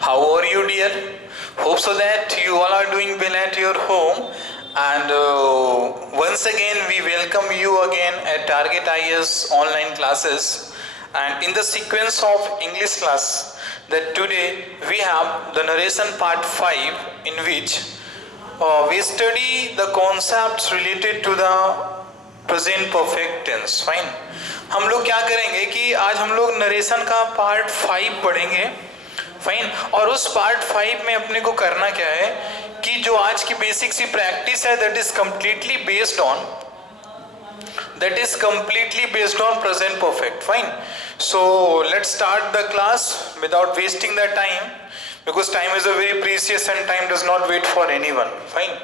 How are you, dear? Hope so that you all are doing well at your home. And once again, we welcome you again at Target IS online classes. And in the sequence of English class, that today we have the narration part 5, in which we study the concepts related to the present perfect tense. Fine. हम लोग क्या करेंगे कि आज हम लोग narration का part 5 पढ़ेंगे. फाइन. और उस पार्ट 5 में अपने को करना क्या है कि जो आज की बेसिक सी प्रैक्टिस है that is completely based on present perfect. Fine. So let's start the class without wasting the time, because time is a very precious and time does not wait for anyone. Fine.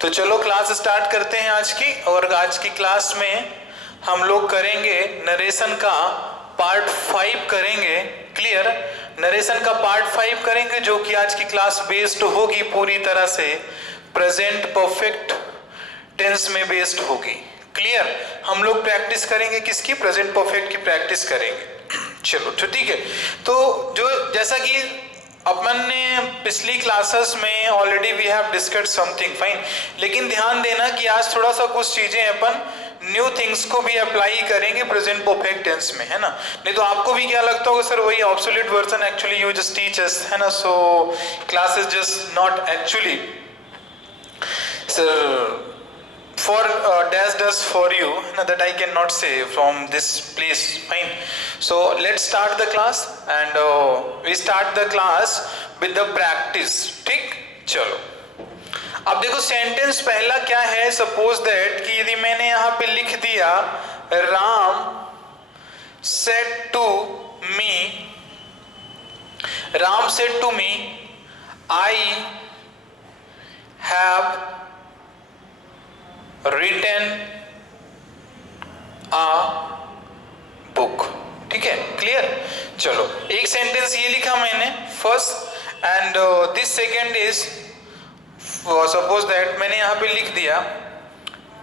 तो चलो class start करते हैं आज की. और आज की class में हम लोग करेंगे नरेशन का पार्ट 5 करेंगे. क्लियर. नरेशन का पार्ट 5 करेंगे जो कि आज की क्लास बेस्ड होगी पूरी तरह से प्रेजेंट परफेक्ट टेंस में बेस्ड होगी. क्लियर. हम लोग प्रैक्टिस करेंगे किसकी? प्रेजेंट परफेक्ट की प्रैक्टिस करेंगे. चलो तो ठीक है. तो जो जैसा कि अपन ने पिछली क्लासेस में already we have discussed something. Fine. लेकिन ध्यान देना कि आज थोड़ा सा कुछ चीजें अपन न्यू थिंग्स को भी अप्लाई करेंगे प्रेजेंट परफेक्ट टेंस में, है ना. नहीं तो आपको भी क्या लगता होगा सर वही absolute version actually you just teach us, है ना. So class is just not actually sir for dash does for you, that I cannot say from this place. Fine. So let's start the class and we start the class with the practice. ठीक. चलो अब देखो sentence पहला क्या है. Suppose that कि यदि मैंने यहाँ पे लिख दिया Ram said to me, Ram said to me, I have written a book. ठीक है. क्लियर. चलो एक सेंटेंस ये लिखा मैंने first and this second is suppose that मैंने यहां पे लिख दिया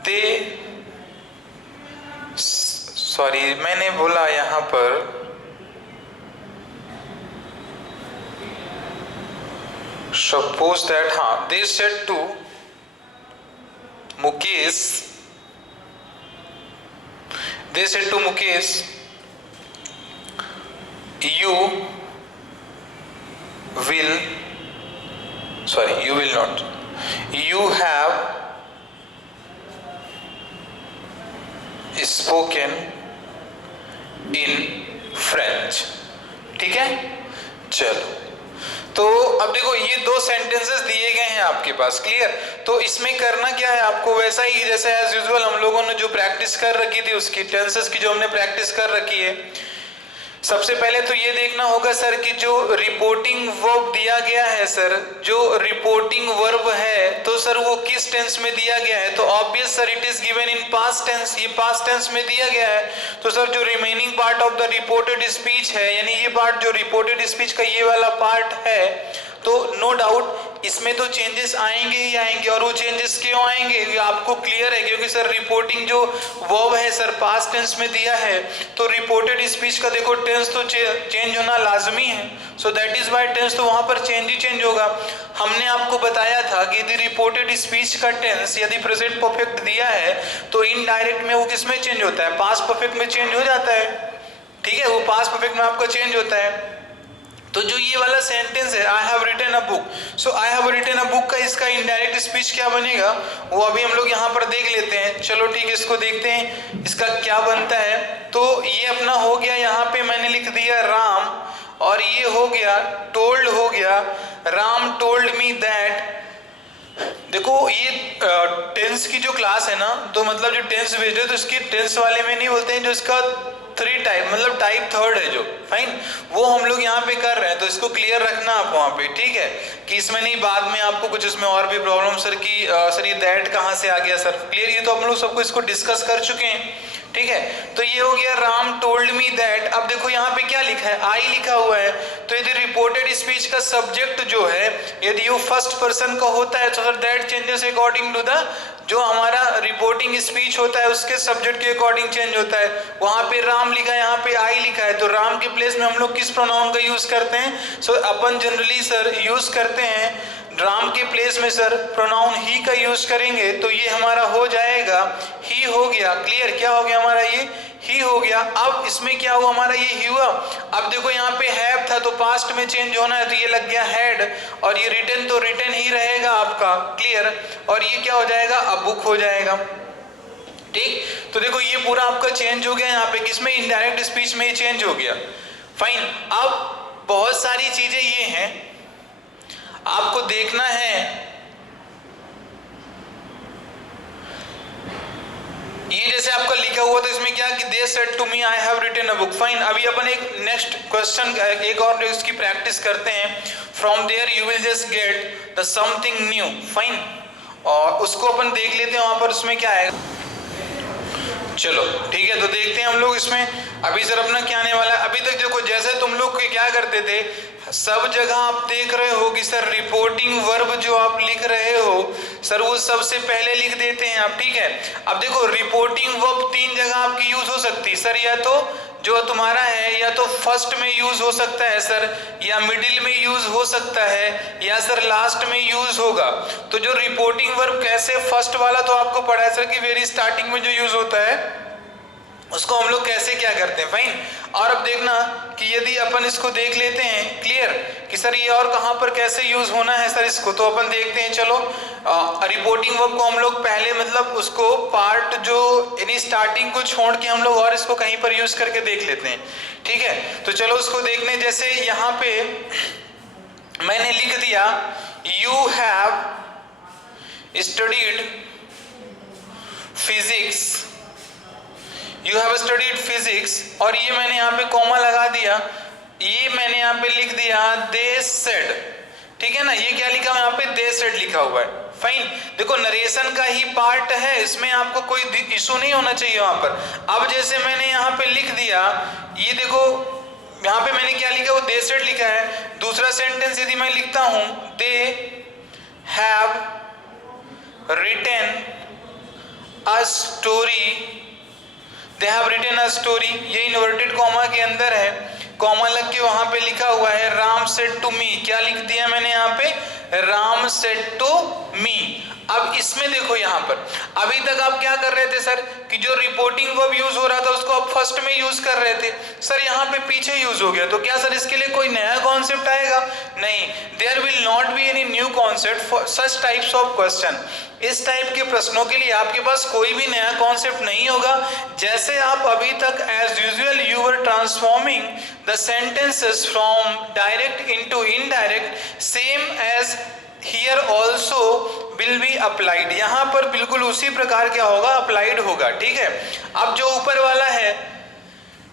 दे, सॉरी मैंने बोला यहां पर सपोज दैट हाँ they said to Mukesh, they said to Mukesh, you will not, you have spoken in French. ठीक है. चलो तो अब देखो ये दो सेंटेंसेस दिए गए हैं आपके पास. क्लियर. तो इसमें करना क्या है आपको, वैसा ही जैसे एज यूजुअल हम लोगों ने जो प्रैक्टिस कर रखी थी उसकी टेंसेस की जो हमने प्रैक्टिस कर रखी है. सबसे पहले तो ये देखना होगा सर कि जो रिपोर्टिंग वर्ब दिया गया है सर, जो रिपोर्टिंग वर्ब है तो सर वो किस टेंस में दिया गया है. तो obvious sir it is given in past tense. ये पास्ट टेंस में दिया गया है. तो सर जो remaining part of the reported speech है, यानी ये पार्ट जो रिपोर्टेड स्पीच का ये वाला पार्ट है, तो नो डाउट इसमें तो चेंजेस आएंगे ही आएंगे. और वो चेंजेस क्यों आएंगे ये आपको क्लियर है, क्योंकि सर रिपोर्टिंग जो वर्ब है सर पास्ट टेंस में दिया है, तो रिपोर्टेड स्पीच का देखो टेंस तो चेंज होना लाजमी है. So that is why tense तो वहां पर चेंज ही चेंज होगा. हमने आपको बताया था कि यदि रिपोर्टेड स्पीच का टेंस यदि प्रेजेंट परफेक्ट दिया है तो इनडायरेक्ट में वो किसमें चेंज होता है? पास्ट परफेक्ट में चेंज हो जाता है. ठीक है. वो पास्ट परफेक्ट में आपका चेंज होता है. तो जो ये वाला सेंटेंस है I have written a book, so I have written a book का इसका इनडायरेक्ट स्पीच क्या बनेगा वो अभी हम लोग यहाँ पर देख लेते हैं. चलो ठीक है. इसको देखते हैं इसका क्या बनता है. तो ये अपना हो गया, यहाँ पे मैंने लिख दिया राम, और ये हो गया टोल्ड हो गया राम टोल्ड मी दैट. देखो ये टेंस की जो क्लास है ना, तो मतलब जो टेंस बेस्ड है तो इसकी टेंस वाले में नहीं बोलते हैं, जो इसका 3 टाइप मतलब टाइप थर्ड है जो. फाइन. वो हम लोग यहाँ पे कर रहे हैं. तो इसको क्लियर रखना आप वहाँ पे. ठीक है. कि इसमें नहीं बाद में आपको कुछ इसमें और भी प्रॉब्लम सर की सर ये दैट कहाँ से आ गया सर. क्लियर. ये तो हम लोग सबको इसको डिस्कस कर चुके हैं. ठीक है. तो ये हो गया राम टोल्ड मी दैट. अब देखो यहाँ पे क्या लिखा है, आई लिखा हुआ है. तो यदि रिपोर्टेड स्पीच का सब्जेक्ट जो है यदि वो फर्स्ट पर्सन का होता है तो sir that changes according to the जो हमारा रिपोर्टिंग स्पीच होता है उसके सब्जेक्ट के अकॉर्डिंग चेंज होता है. वहां पे राम राम लिखा है, यहाँ पे आई लिखा है, तो राम के प्लेस में हम लोग किस प्रोनाउन का यूज करते हैं? सो अपन जनरली सर यूज करते हैं राम के प्लेस में सर प्रोनाउन ही का यूज करेंगे, तो ये हमारा हो जाएगा ही हो गया। क्लियर? क्या हो गया हमारा? ये ही हो गया। अब इसमें क्या हुआ हमारा? ये ही हुआ। अब देखो यहाँ पे हैव था तो पास्ट में चेंज होना है, तो ये लग गया हैड, और ये रिटन तो रिटन ही रहेगा आपका। क्लियर? और ये क्या हो जाएगा? अब बुक हो जाएगा। ठीक, तो देखो ये पूरा आपका चेंज हो गया यहाँ पे, किसमें? इनडायरेक्ट स्पीच में ही चेंज हो गया। फाइन। अब बहुत सारी चीजें ये हैं आपको देखना है, ये जैसे आपका लिखा हुआ था इसमें क्या कि they said to me I have written a book. Fine. अभी अपन एक नेक्स्ट क्वेश्चन एक और इसकी प्रैक्टिस करते हैं। From there you will just get the something new. Fine, और उसको अपन देख लेते हैं वहां पर उसमें क्या आएगा। चलो ठीक है, तो देखते हैं हम लोग इसमें अभी सर अपना क्या आने वाला है। अभी तक देखो जैसे तुम लोग क्या करते थे, सब जगह आप देख रहे हो कि सर रिपोर्टिंग वर्ब जो आप लिख रहे हो सर वो सबसे पहले लिख देते हैं आप। ठीक है, अब देखो रिपोर्टिंग वर्ब 3 जगह आपकी यूज हो सकती है सर, या तो जो तुम्हारा है या तो फर्स्ट में यूज हो सकता है सर, या मिडिल में यूज हो सकता है, या सर लास्ट में यूज होगा। तो जो रिपोर्टिंग वर्ब कैसे, फर्स्ट वाला तो आपको पढ़ा है सर कि वेरी स्टार्टिंग में जो यूज होता है उसको हम लोग कैसे क्या करते हैं। फाइन। और अब देखना कि यदि अपन इसको देख लेते हैं क्लियर कि सर ये और कहां पर कैसे यूज होना है सर इसको, तो अपन देखते हैं। चलो रिपोर्टिंग वर्ब को हम लोग पहले मतलब उसको पार्ट जो यानी स्टार्टिंग को छोड़ के हम लोग और इसको कहीं पर यूज करके देख लेते हैं। ठीक है, तो चलो उसको देखने। जैसे यहाँ पे मैंने लिख दिया you have studied physics, you have studied physics, और ये मैंने यहाँ पे कॉमा लगा दिया, ये मैंने यहाँ पे लिख दिया दे सेड। ठीक है ना, ये क्या लिखा है यहाँ पे? दे सेड लिखा हुआ है। फाइन। देखो नरेशन का ही पार्ट है, इसमें आपको कोई इशू नहीं होना चाहिए वहां पर। अब जैसे मैंने यहाँ पे लिख दिया, ये देखो यहाँ पे मैंने क्या लिखा? वो दे सेड लिखा है। दूसरा सेंटेंस यदि मैं लिखता हूं they have written a story, they have written a story, ये इन्वर्टेड कॉमा के अंदर है, कॉमा लग के वहां पे लिखा हुआ है राम सेड टू मी। क्या लिख दिया मैंने यहाँ पे? Ram said to me. अब इसमें देखो यहाँ पर अभी तक आप क्या कर रहे थे सर कि जो रिपोर्टिंग वर्ब यूज हो रहा था उसको आप फर्स्ट में यूज कर रहे थे सर, यहाँ पे पीछे यूज हो गया, तो क्या सर इसके लिए कोई नया कॉन्सेप्ट आएगा? नहीं, there will not be any new concept for such types of question. इस टाइप के प्रश्नों के लिए आपके पास कोई भी नया कॉन्सेप्ट नहीं होगा। जैसे आप अभी तक as usual you were transforming the sentences from direct into indirect, same as here also will be applied. यहाँ पर बिल्कुल उसी प्रकार क्या होगा? अप्लाइड होगा। ठीक है, अब जो ऊपर वाला है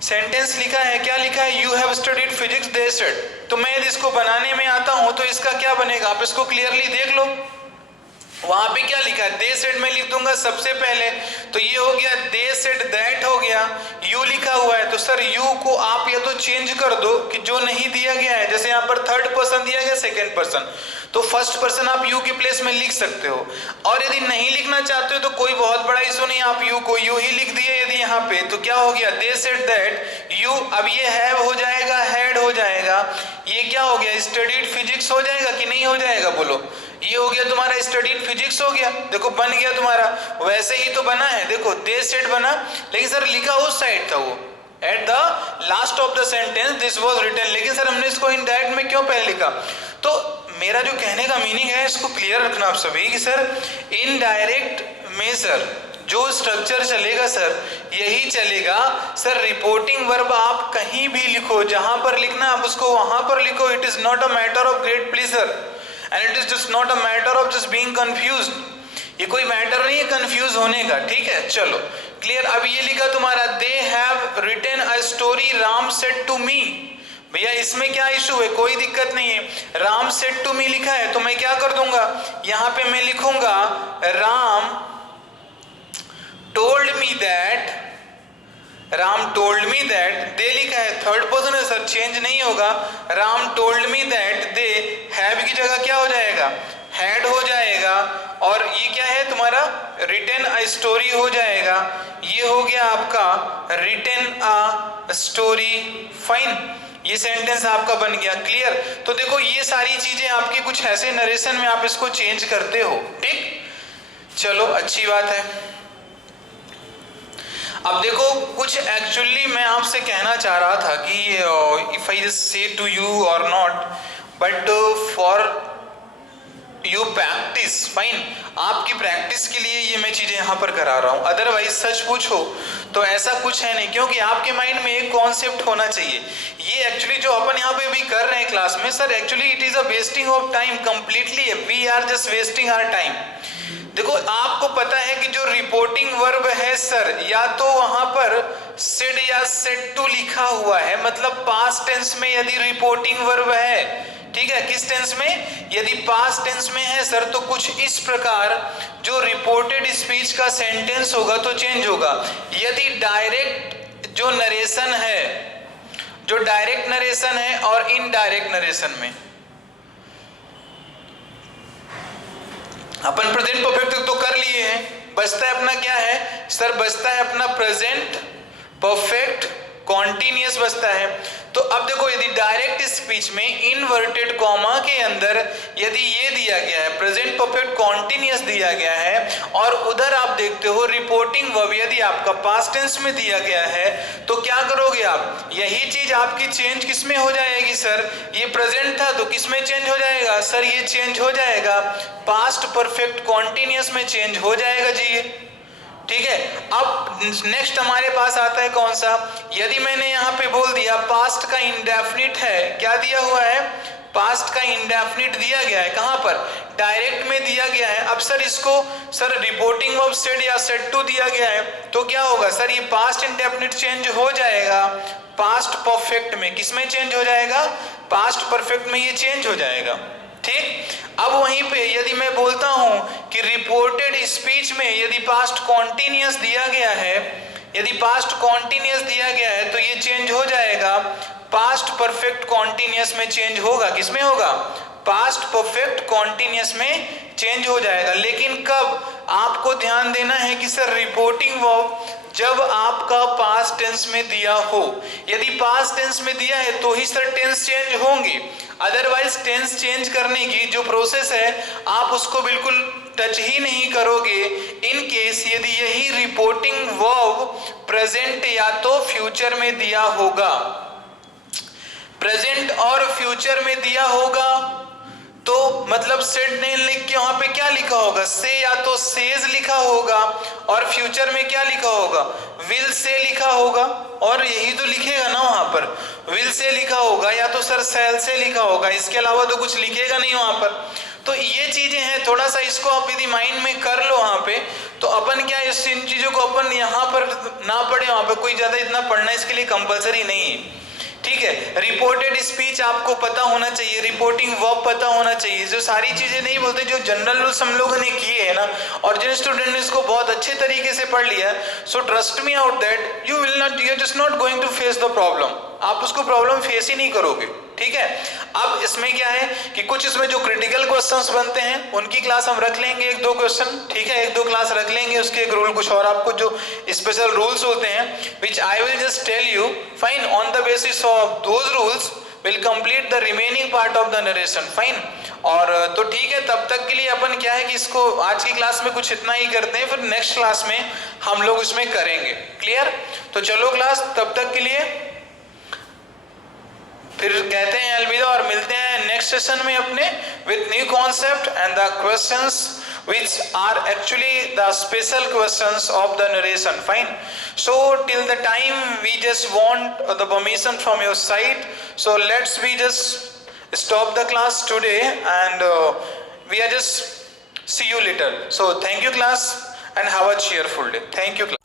सेंटेंस लिखा है, क्या लिखा है? You have studied physics they said. तो मैं यदि इसको बनाने में आता हूं तो इसका क्या बनेगा? आप इसको क्लियरली देख लो, वहां पे क्या लिखा है? दे सेड मैं लिख दूंगा सबसे पहले, तो ये हो गया दे सेड दैट हो गया। यू लिखा हुआ है तो सर यू को आप या तो चेंज कर दो कि जो नहीं दिया गया है, जैसे यहाँ पर थर्ड पर्सन दिया गया, सेकेंड पर्सन, तो फर्स्ट पर्सन आप यू के प्लेस में लिख सकते हो। और यदि नहीं लिखना चाहते हो तो कोई बहुत बड़ा इशू नहीं, आप यू को यू ही लिख दिए यदि यहाँ पे, तो क्या हो गया? They said that you. अब ये हैव हो जाएगा, हैड हो जाएगा, ये क्या हो गया? स्टडीड फिजिक्स हो जाएगा कि नहीं हो जाएगा? बोलो, ये हो गया तुम्हारा स्टडीड फिजिक्स हो गया। देखो बन गया तुम्हारा, वैसे ही तो बना है, देखो दे सेड बना, लेकिन सर लिखा उस साइड था, वो at the last of the sentence this was written, लेकिन सर हमने इसको इनडायरेक्ट में क्यों पहले लिखा? तो मेरा जो कहने का मीनिंग है इसको क्लियर रखना आप सभी कि सर इनडायरेक्ट में सर जो स्ट्रक्चर चलेगा सर यही चलेगा सर। रिपोर्टिंग वर्ब आप कहीं भी लिखो, जहां पर लिखना आप उसको वहां पर लिखो। It is not a matter of great pleasure and it is just not a matter of just being confused. ये कोई मैटर नहीं है कंफ्यूज होने का। ठीक है, चलो क्लियर। अब ये लिखा तुम्हारा they have written a story Ram said to me. भैया इसमें क्या इशू है? कोई दिक्कत नहीं है, राम सेड टू मी लिखा है तो मैं क्या कर दूंगा, यहाँ पे मैं लिखूंगा Ram told me that, Ram told me that, they लिखा है थर्ड पर्सन है सर, चेंज नहीं होगा। Ram told me that they, have की जगह क्या हो जाएगा? हैड हो जाएगा, और ये क्या है तुम्हारा रिटन अ स्टोरी हो जाएगा। ये हो गया आपका रिटन अ स्टोरी, फाइन, ये सेंटेंस आपका बन गया। क्लियर? तो देखो ये सारी चीजें आपकी कुछ ऐसे नरेशन में आप इसको चेंज करते हो, ठीक? चलो अच्छी बात है। अब देखो कुछ एक्चुअली मैं आपसे कहना चाह रहा था कि if I just say to you और not, but for you practice, fine, आपकी प्रैक्टिस के लिए ये मैं चीजें यहाँ पर करा रहा हूँ। अदरवाइज सच पूछो तो ऐसा कुछ है नहीं, क्योंकि आपके माइंड में एक कॉन्सेप्ट होना चाहिए। ये एक्चुअली जो अपन यहाँ पे भी कर रहे हैं क्लास में, sir actually it is a wasting of time completely, we are just wasting our time. देखो आपको पता है कि जो रिपोर्टिंग वर्ब है सर, या तो वहां पर सेड या सेड टू लिखा हुआ है, मतलब पास्ट टेंस में यदि रिपोर्टिंग वर्ब है, ठीक है, किस टेंस में? यदि पास्ट टेंस में है सर तो कुछ इस प्रकार जो रिपोर्टेड स्पीच का सेंटेंस होगा तो चेंज होगा। यदि डायरेक्ट जो नरेशन है, जो डायरेक्ट नरेशन है और इनडायरेक्ट नरेशन में, अपन प्रेजेंट परफेक्ट तो कर लिए हैं, बचता है अपना क्या है सर? बचता है अपना प्रेजेंट परफेक्ट कॉन्टिन्यूअस बचता है। तो अब देखो यदि डायरेक्ट स्पीच में इनवर्टेड कॉमा के अंदर यदि ये दिया गया है प्रेजेंट परफेक्ट कॉन्टिन्यूअस दिया गया है, और उधर आप देखते हो रिपोर्टिंग वर्ब यदि आपका पास्ट टेंस में दिया गया है, तो क्या करोगे आप? यही चीज आपकी चेंज किसमें हो जाएगी सर? ये प्रेजेंट था तो किसमें चेंज हो जाएगा सर? ये चेंज हो जाएगा पास्ट परफेक्ट कॉन्टिन्यूअस में चेंज हो जाएगा जी ये, ठीक है। अब नेक्स्ट हमारे पास आता है कौन सा? यदि मैंने यहाँ पे बोल दिया पास्ट का इंडेफिनिट है, क्या दिया हुआ है? पास्ट का इंडेफिनिट दिया गया है, कहां पर? डायरेक्ट में दिया गया है। अब सर इसको सर रिपोर्टिंग वर्ब सेड या सेड टू दिया गया है, तो क्या होगा सर? ये पास्ट इंडेफिनिट चेंज हो जाएगा पास्ट परफेक्ट में, किसमें चेंज हो जाएगा? पास्ट परफेक्ट में ये चेंज हो जाएगा, ठीक। अब वहीं पे यदि मैं बोलता हूं कि रिपोर्टेड स्पीच में यदि पास्ट कॉन्टिन्यूअस दिया गया है, यदि पास्ट कॉन्टिन्यूअस दिया गया है तो ये चेंज हो जाएगा पास्ट परफेक्ट कॉन्टिन्यूअस में चेंज होगा, किसमें होगा? पास्ट परफेक्ट कॉन्टिन्यूअस में चेंज हो जाएगा। लेकिन कब? आपको ध्यान देना है कि सर रिपोर्टिंग वर्ब जब आपका पास्ट टेंस में दिया हो, यदि पास्ट टेंस में दिया है तो ही सर टेंस चेंज होंगे, अदरवाइज टेंस चेंज करने की जो प्रोसेस है आप उसको बिल्कुल टच ही नहीं करोगे इन केस यदि यही रिपोर्टिंग वर्ब प्रेजेंट या तो फ्यूचर में दिया होगा। प्रेजेंट और फ्यूचर में दिया होगा तो मतलब सेड ने लिख के वहां पे क्या लिखा होगा? से या तो सेज लिखा होगा, और फ्यूचर में क्या लिखा होगा? विल से लिखा होगा, और यही तो लिखेगा ना वहां पर, विल से लिखा होगा या तो सर सेल से लिखा होगा, इसके अलावा तो कुछ लिखेगा नहीं वहां पर। तो ये चीजें हैं, थोड़ा सा इसको आप यदि माइंड में कर लो वहां पे, तो अपन क्या इन चीजों को अपन यहाँ पर ना पढ़े, वहां पे कोई ज्यादा इतना पढ़ना इसके लिए कंपलसरी नहीं है, ठीक है। रिपोर्टेड स्पीच आपको पता होना चाहिए, रिपोर्टिंग वर्ब पता होना चाहिए, जो सारी चीजें नहीं बोलते, जो जनरल रूल्स हम लोगों ने किए हैं ना, और जिन स्टूडेंट ने इसको बहुत अच्छे तरीके से पढ़ लिया, so trust me out that you will not, you are just not going to face the problem, आप उसको प्रॉब्लम फेस ही नहीं करोगे, ठीक है। अब इसमें क्या है कि कुछ इसमें जो क्रिटिकल क्वेश्चंस बनते हैं उनकी क्लास हम रख लेंगे, एक दो क्वेश्चन, ठीक है, एक दो क्लास रख लेंगे, उसके एक रूल कुछ और आपको जो स्पेशल रूल्स होते हैं which I will just tell you, fine, on the basis of those rules will complete the remaining part of the narration, fine. और तो ठीक है, तब तक के लिए अपन क्या है कि इसको आज की क्लास में कुछ इतना ही करते हैं, फिर नेक्स्ट क्लास में हम लोग इसमें करेंगे, क्लियर। तो चलो क्लास, तब तक के लिए फिर कहते हैं अलविदा, और मिलते हैं नेक्स्ट सेशन में अपने with new concept and the questions which are actually the special questions of the narration, fine. So till the time we just want the permission from your side, so let's we just stop the class today, and we are just see you later. So thank you class, and have a cheerful day. Thank you class.